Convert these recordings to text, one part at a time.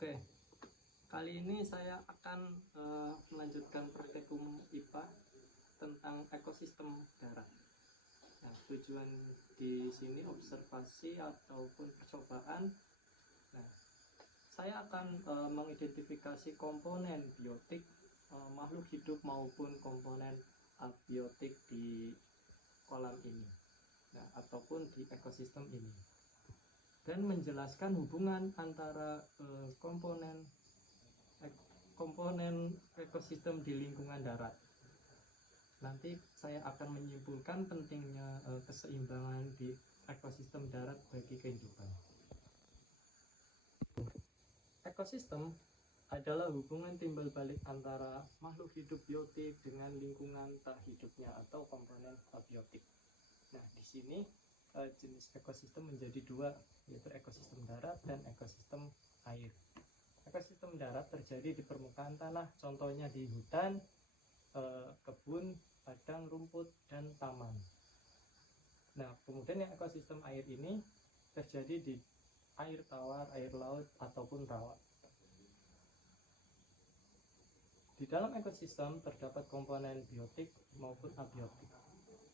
Oke, kali ini saya akan melanjutkan praktikum IPA tentang ekosistem darat. Nah, tujuan di sini observasi ataupun percobaan. Nah, saya akan mengidentifikasi komponen biotik makhluk hidup maupun komponen abiotik di kolam ini, nah, ataupun di ekosistem ini, dan menjelaskan hubungan antara komponen ekosistem di lingkungan darat. Nanti saya akan menyimpulkan pentingnya keseimbangan di ekosistem darat bagi kehidupan. Ekosistem adalah hubungan timbal balik antara makhluk hidup biotik dengan lingkungan tak hidupnya atau komponen abiotik. Nah, di sini jenis ekosistem menjadi dua, yaitu ekosistem darat dan ekosistem air. Ekosistem darat terjadi di permukaan tanah, contohnya di hutan, kebun, padang rumput, dan taman. Nah, kemudian yang ekosistem air ini terjadi di air tawar, air laut, ataupun rawa. Di dalam ekosistem terdapat komponen biotik maupun abiotik.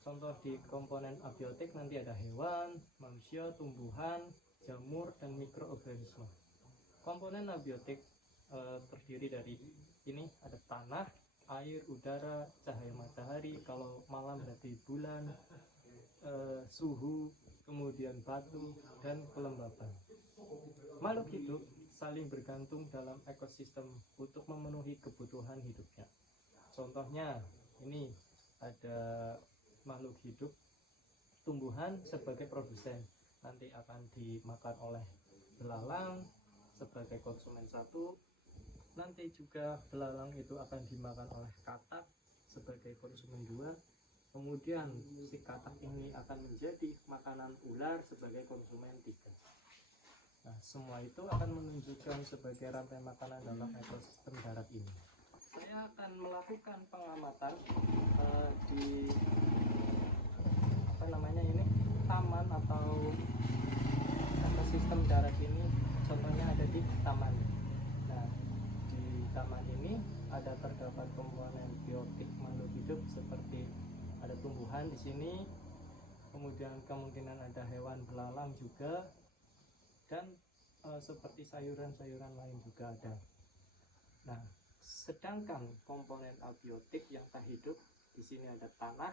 Contoh di komponen abiotik nanti ada hewan, manusia, tumbuhan, jamur, dan mikroorganisme. Komponen abiotik terdiri dari ini, ada tanah, air, udara, cahaya matahari, kalau malam berarti bulan, suhu, kemudian batu, dan kelembapan. Makhluk hidup saling bergantung dalam ekosistem untuk memenuhi kebutuhan hidupnya. Contohnya ini ada makhluk hidup tumbuhan sebagai produsen, nanti akan dimakan oleh belalang sebagai konsumen satu, nanti juga belalang itu akan dimakan oleh katak sebagai konsumen dua, kemudian si katak ini akan menjadi makanan ular sebagai konsumen tiga. Nah, semua itu akan menunjukkan sebagai rantai makanan dalam ekosistem darat ini. Saya akan melakukan pengamatan di taman atau ekosistem darat ini. Contohnya ada di taman. Nah, di taman ini ada terdapat komponen biotik makhluk hidup seperti ada tumbuhan di sini, kemudian kemungkinan ada hewan belalang juga, dan seperti sayuran-sayuran lain juga ada. Nah, sedangkan komponen abiotik yang tak hidup di sini ada tanah,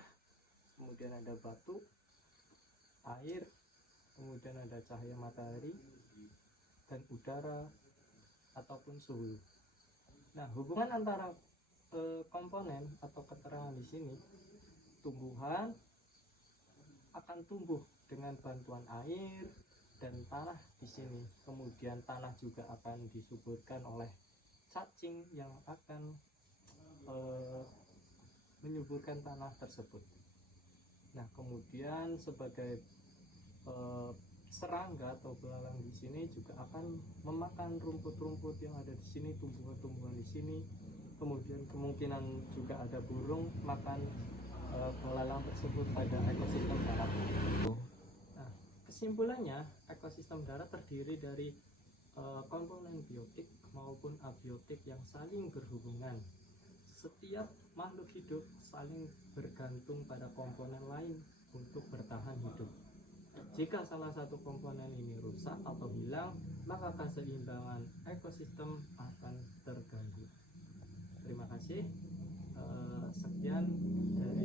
kemudian ada batu, air, kemudian ada cahaya matahari, dan udara ataupun suhu. Nah, hubungan antara komponen atau keterangan di sini, tumbuhan akan tumbuh dengan bantuan air dan tanah di sini. Kemudian tanah juga akan disuburkan oleh cacing yang akan menyuburkan tanah tersebut. Nah, kemudian sebagai serangga atau belalang di sini juga akan memakan rumput-rumput yang ada di sini, tumbuhan-tumbuhan di sini. Kemudian kemungkinan juga ada burung makan belalang tersebut pada ekosistem darat. Nah, kesimpulannya, ekosistem darat terdiri dari komponen biotik maupun abiotik yang saling berhubungan. Setiap makhluk hidup saling bergantung pada komponen lain untuk bertahan hidup. Jika salah satu komponen ini rusak atau hilang, maka keseimbangan ekosistem akan terganggu. Terima kasih. Sekian dari